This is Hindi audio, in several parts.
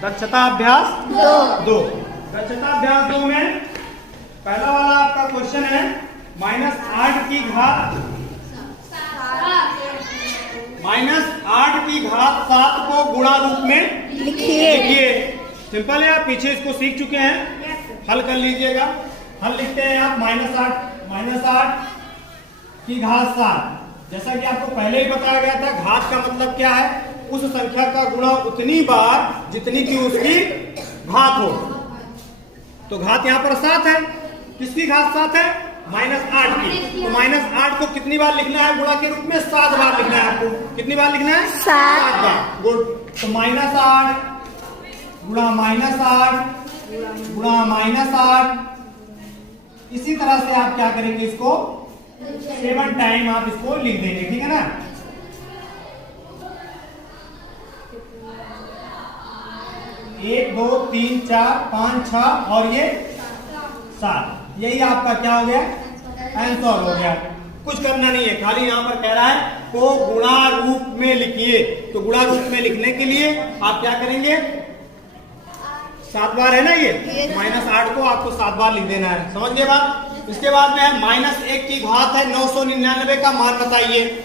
दक्षता अभ्यास 2। दक्षता अभ्यास 2 में पहला वाला आपका क्वेश्चन है -8 की घात 7 को गुणा रूप में लिखिए। सिंपल है, आप पीछे इसको सीख चुके हैं, हल कर लीजिएगा। हल लिखते हैं आप -8 की घात 7। जैसा कि आपको पहले ही बताया गया था, घात का मतलब क्या है, उस संख्या का गुणा उतनी बार जितनी की उसकी घात हो। तो घात यहाँ पर 7 है, किसकी घात 7 है, -8 की। तो -8 को कितनी बार लिखना है गुणा के रूप में, 7 बार लिखना है आपको। कितनी बार लिखना है, 7 बार। गुड। तो -8 गुणा -8 गुणा -8। इसी तरह से आप क्या करेंगे, इसको 7 टाइम आप इसको लिख देंगे, ठीक है ना। एक 2 3 4 5 6 और ये 7, यही आपका क्या हो गया, आंसर हो गया। कुछ करना नहीं है, खाली यहाँ पर कह रहा है को गुणा रूप में लिखिए। तो गुणा रूप में लिखने के लिए आप क्या करेंगे, 7 बार है ना ये, -8 को आपको 7 बार लिख देना है। समझ गए बात। इसके बाद में है -1 की घात है 999 का मान बताइए।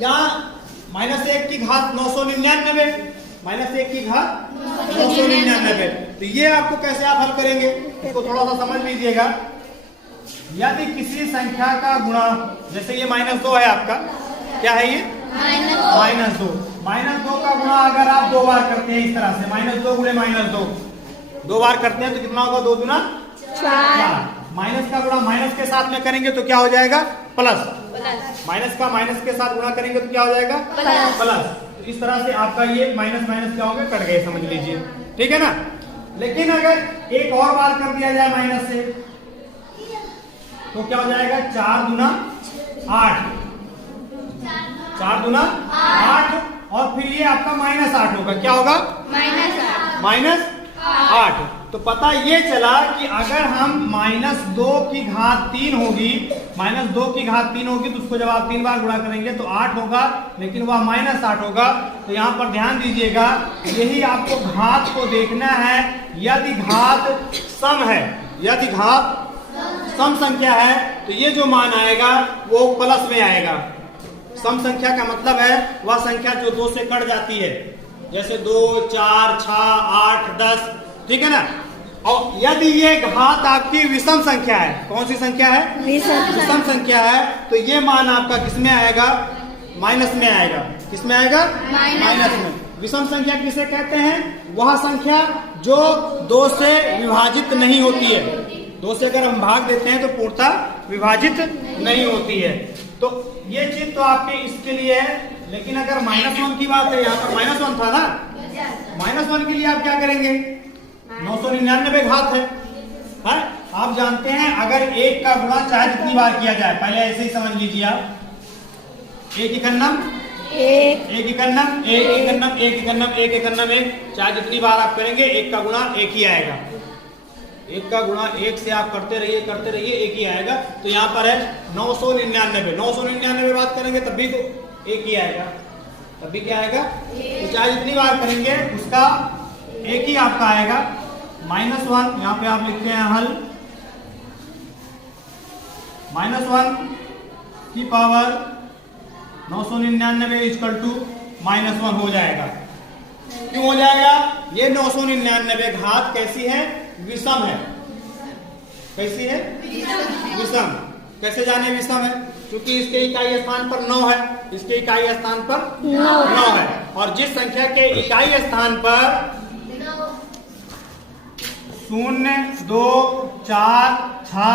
यहाँ -1 की घात 999, -1 की घात 999। तो ये आपको कैसे आप हल करेंगे, इसको थोड़ा सा समझ लीजिएगा। यदि किसी संख्या का गुणा, जैसे ये -2 है आपका, क्या है ये, -2 का गुणा अगर आप 2 बार करते हैं इस तरह से, -2 गुणे -2 2 बार करते हैं तो कितना होगा, 2 दूना 4। माइनस का गुणा माइनस के साथ में करेंगे तो क्या हो जाएगा, प्लस। माइनस का माइनस के साथ गुणा करेंगे तो क्या हो जाएगा, प्लस। तो इस तरह से आपका ये माइनस माइनस क्या होगा, कट गए, समझ लीजिए, ठीक है ना। लेकिन अगर एक और बार कर दिया जाए माइनस से, तो क्या हो जाएगा, 4 दूना 8, 4 दूना 8, और फिर ये आपका -8 होगा। क्या होगा, -8। तो पता ये चला कि अगर हम -2 की घात 3 होगी, -2 की घात 3 होगी, तो उसको जब आप 3 बार गुणा करेंगे तो 8 होगा, लेकिन वह -8 होगा। तो यहाँ पर ध्यान दीजिएगा, यही आपको घात को देखना है। यदि घात सम है, यदि घात सम संख्या है, तो ये जो मान आएगा वो प्लस में आएगा। सम संख्या का मतलब है वह संख्या जो 2 से कट जाती है, जैसे 2 4 6 8 10, ठीक है ना। और यदि ये घात आपकी विषम संख्या है, कौन सी संख्या है, विषम संख्या है, तो ये मान आपका किसमें आएगा, माइनस में आएगा। किसमें आएगा, माइनस में। विषम संख्या किसे कहते हैं, वह संख्या जो 2 से विभाजित नहीं होती है। 2 से अगर हम भाग देते हैं तो पूर्णतः विभाजित नहीं होती है। तो ये चीज तो आपके इसके लिए है। लेकिन अगर -1 की बात है, यहाँ पर -1 था ना, -1 के लिए आप क्या करेंगे, 999 घात है। आप जानते हैं अगर 1 का गुणा चाहे जितनी बार किया जाए, पहले ऐसे ही समझ लीजिए आप, 1 एकन्नम 1, चाहे जितनी बार आप करेंगे 1 का गुणा 1 ही आएगा। 1 का गुणा 1 से आप करते रहिए 1 ही आएगा। तो यहाँ पर है 999 बात करेंगे तब भी तो 1 ही आएगा, तब भी क्या आएगा, तो चाहे जितनी बार करेंगे उसका 1 ही आपका आएगा। -1 यहाँ पे आप लिखते हैं हल, -1 की पावर 999 इक्वल टू -1 हो जाएगा। क्यों हो जाएगा, ये 999 घात कैसी है, विषम है। कैसी है, विषम। कैसे जाने विषम है, क्योंकि इसके इकाई स्थान पर 9 है, इसके इकाई स्थान पर 9 है। और जिस संख्या के इकाई स्थान पर 0 2 4 6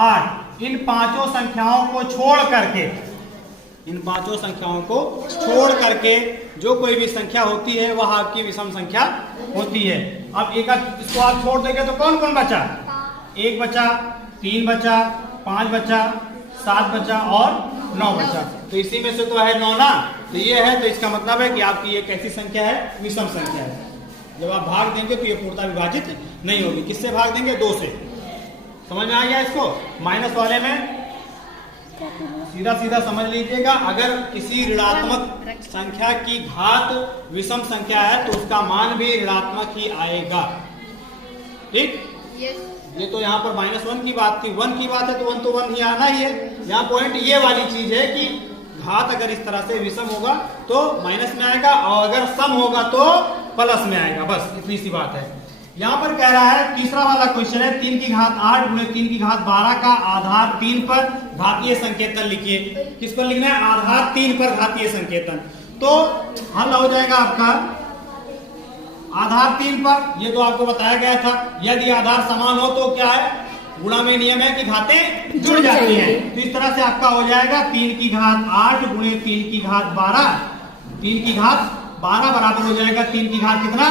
8 इन पांचों संख्याओं को छोड़ करके, इन पांचों संख्याओं को छोड़ करके जो कोई भी संख्या होती है वह आपकी विषम संख्या होती है। अब एक इसको आप छोड़ देंगे तो कौन कौन बचा, 1 बचा, 3 बचा, 5 बचा, 7 बचा और 9 बचा। तो इसी में से तो है 9 ना, तो ये है, तो इसका मतलब है कि आपकी ये कैसी संख्या है, विषम संख्या है। जब आप भाग देंगे तो ये पूर्णतः विभाजित नहीं होगी। किससे भाग देंगे, 2 से। समझ में आ गया इसको। माइनस वाले में सीधा सीधा समझ लीजिएगा, अगर किसी ऋणात्मक संख्या की घात विषम संख्या है तो उसका मान भी ऋणात्मक ही आएगा। ठीक, ये तो यहाँ पर -1 की बात थी, 1 की बात है तो 1 तो 1 ही आना ही है। यहाँ पॉइंट ये वाली चीज है कि घात अगर इस तरह से विषम होगा तो माइनस में आएगा और अगर सम होगा तो प्लस में आएगा, बस इतनी सी बात है। यहाँ पर कह रहा है तीसरा वाला क्वेश्चन है 3 की घात 8 गुणे 3 की घात 12 का आधार 3 पर घातीय संकेतन लिखिए। किस पर लिखना है? आधार 3 पर घातीय संकेतन। तो हल हो जाएगा आपका आधार 3 पर, ये तो आपको बताया गया था, यदि आधार समान हो तो क्या है, गुणा में नियम है कि घातें जुड़ जाती हैं। तो इस तरह से आपका हो जाएगा 3 की घात 8 गुणे 3 की घात 12, 3 की घात 12 बराबर हो जाएगा 3 की घात कितना,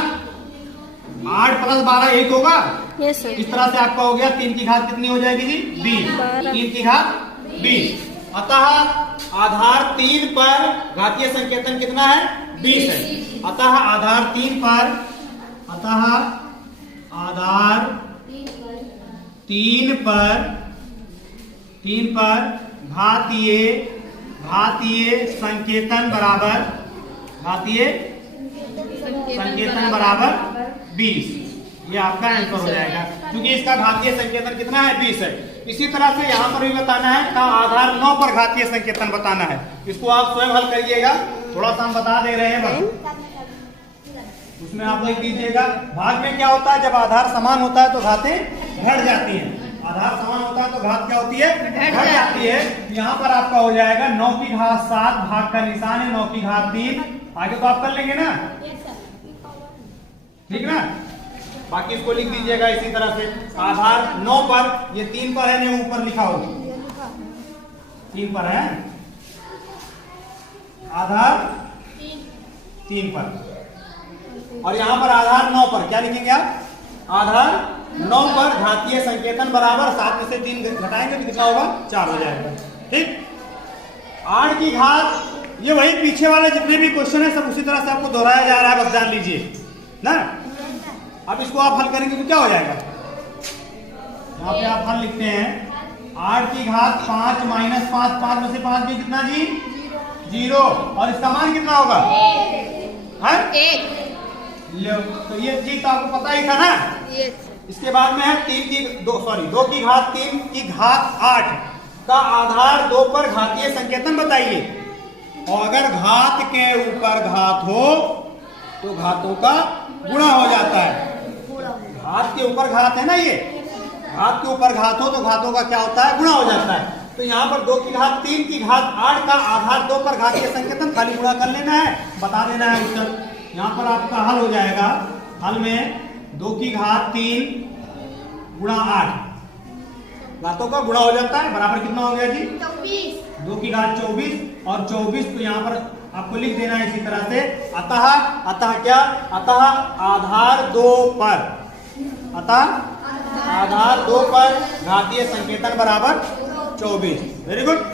8 + 12 1 होगा। Yes sir. इस तरह से आपका हो गया 3 की घात कितनी हो जाएगी जी, 20, 3 की घात 20। अतः आधार 3 पर घातीय संकेतन कितना है, 20 है। अतः आधार 3 पर, अतः आधार 3 पर घातीय संकेतन बराबर, घातीय संकेतन बराबर 20। ये आपका आंसर हो जाएगा क्योंकि इसका घातीय संकेतन कितना है, 20 है। इसी तरह से यहाँ पर भी बताना है का आधार 9 पर घातीय संकेतन बताना है। इसको आप स्वयं हल करिएगा, थोड़ा सा हम बता दे रहे हैं बस, उसमें आप लिख दीजिएगा। भाग में क्या होता है, जब आधार समान होता है तो घातें घट जाती हैं, आधार समान होता है तो घात क्या होती है, घट जाती है। यहाँ पर आपका हो जाएगा 9 की घात 7, भाग का निशान है 9 की घात 3। आगे तो आप कर लेंगे ना, ठीक ना। बाकी इसको लिख दीजिएगा इसी तरह से, आधार 9 पर, ये 3 पर है ना, ऊपर लिखा हो 3 पर है, आधार 3 पर, और यहाँ पर आधार 9 पर क्या लिखेंगे आप, आधार 9 पर घातीय संकेतन बराबर 7 में से 3 घटाएंगे तो कितना होगा, 4 हो जाएगा। ठीक, 8 की घात, ये वही पीछे वाले जितने भी क्वेश्चन है सब उसी तरह से आपको दोहराया जा रहा है, बस जान लीजिए ना। अब इसको आप हल करेंगे तो क्या हो जाएगा, यहाँ पे आप हल लिखते हैं 8 की घात 5 - 5, 5 में से 5 भी कितना जी, 0, और इसका मान कितना होगा, 1। तो ये चीज तो आपको पता ही था ना। इसके बाद में है 2 की घात 3 की घात 8 का आधार 2 पर घातीय संकेतन बताइए। और अगर घात के ऊपर घात हो तो घातों का गुणा हो जाता है। घात के ऊपर घात है ना, ये घात के ऊपर घात हो तो घातों का क्या होता है, गुणा हो जाता है। तो यहाँ पर 2 की घात 3 की घात 8 का आधार 2 पर घातीय संकेतन खाली गुणा कर लेना है, बता देना है उत्तर। यहाँ पर आपका हल हो जाएगा, हल में 2 की घात 3 गुणा 8, घातों का गुणा हो जाता है, बराबर कितना हो गया जी, 24। 2 की घात 24 और 24, तो यहाँ पर आपको लिख देना है इसी तरह से। अतः क्या, अतः आधार 2 पर, अतः आधार 2 पर घातीय संकेतन बराबर 24। Very good.